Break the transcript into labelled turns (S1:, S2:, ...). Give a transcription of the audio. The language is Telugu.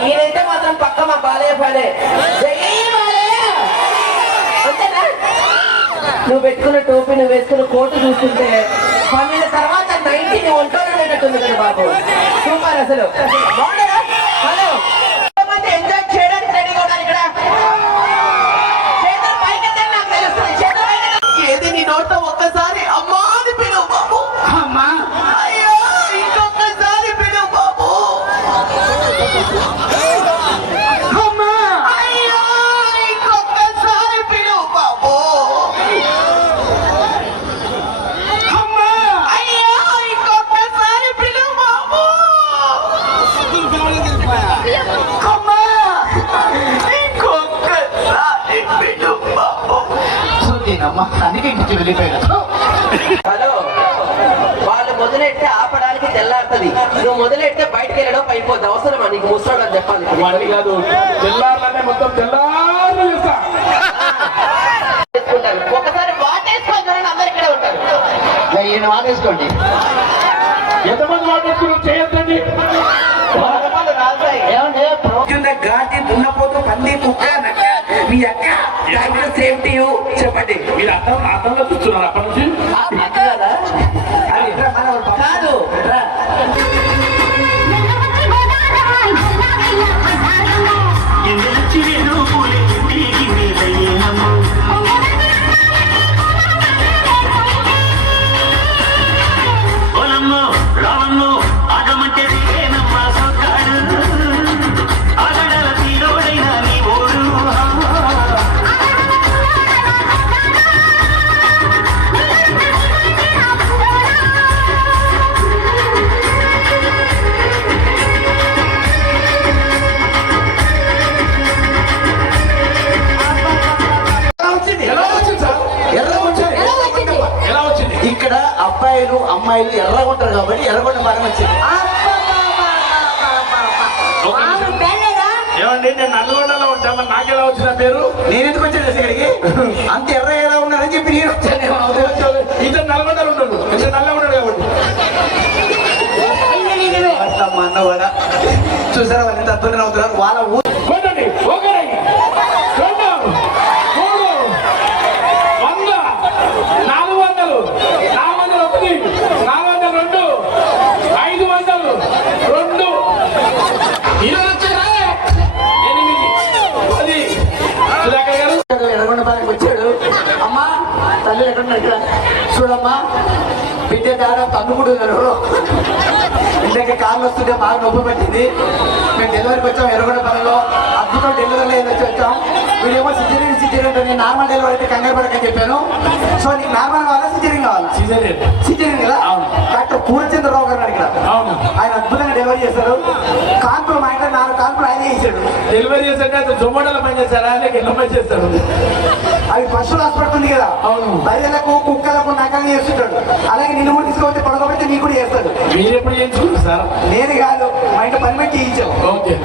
S1: ఈయనైతే మాత్రం పక్క మా బాలయ్య పడే నువ్వు పెట్టుకున్న టోపీ నువ్వు వేసుకున్న కోటు చూస్తుంటే పన్నెండు తర్వాత నైన్టీ నీ ఒంటో ఉండేటట్టుంది కదా బాబు. సూపర్ అసలు.
S2: వెళ్ళిపోయాడు
S1: హలో. వాళ్ళు మొదలెడితే ఆపడానికి తెల్లారుతుంది. నువ్వు మొదలెడితే బయటకు వెళ్ళడం అయిపోద్ది. అవసరమా? నీకు ముసరాడు అని చెప్పాలి
S3: కాదు. మొత్తం తెల్లారు
S1: ఒకసారి వాటేసుకొని చూడండి అందరు ఇక్కడే ఉంటారు.
S2: ఈయన వాడేసుకోండి
S3: ఎంతమంది మాట్లాడుతున్నారు Atau tidak
S2: ada. అబ్బాయిలు అమ్మాయిలు ఎర్రగా ఉంటారు కాబట్టి ఎర్రగొండ బాగా వచ్చింది.
S3: ఏమండి నేను నల్గొండలో ఉంటా మరి నాకెలా వచ్చిన పేరు?
S2: నేను ఎందుకు వచ్చాను ఇక్కడికి? అంత ఎర్ర ఎలా ఉన్నారని చెప్పి నేను వచ్చాను.
S3: ఇతను నల్గొండలో ఉంటాడు ఇతను నల్ల ఉంటాడు కాబట్టి
S2: అట్లా మా అన్న కూడా చూసారా వాళ్ళు ఎంత అద్భుతంగా అవుతున్నారు వాళ్ళ ఊరు బాగా వచ్చాడు అమ్మా తల్లి ఎక్కడ చూడమ్మా బిడ్డ దారా తన్నుకుంటున్నారు ఇందాక కార్లు వస్తుంటే బాగా నొప్పి పట్టింది మేము డెలివరీకి వచ్చాం ఎర్రగొండ పనిలో అద్భుతం డెలివరీ వచ్చి వచ్చాం వీడేమో సిజరింగ్ సిజరింగ్ నేను నార్మల్ డెలివరీ అయితే కంగారు పడకని చెప్పాను సో నీకు నార్మల్ కావాలా సిజరింగ్ కావాలా
S3: సీజరియన్
S2: సిజరింగ్ కదా
S3: అవును.
S2: డాక్టర్ పూర్ణచంద్రరావు గారు
S3: అవును
S2: ఆయన అద్భుతంగా డెలివరీ చేశారు చేశాడు.
S3: డెలివరీ చేశాక అతను జొమాటోలో పని చేస్తారా లేక ఎన్నో పని చేస్తారు
S2: అవి పశువుల హాస్పిటల్ ఉంది కదా?
S3: అవును.
S2: బయలకు కుక్కలకు నకలు చేస్తుంటాడు. అలాగే నిన్ను కూడా తీసుకొస్తే పడకపోతే నీకు కూడా చేస్తాడు.
S3: మీరు ఎప్పుడు చేయించుకుంటారు సార్?
S2: నేను కాదు మా ఇంట్లో పని పెట్టి చేయించావు
S3: ఓకే.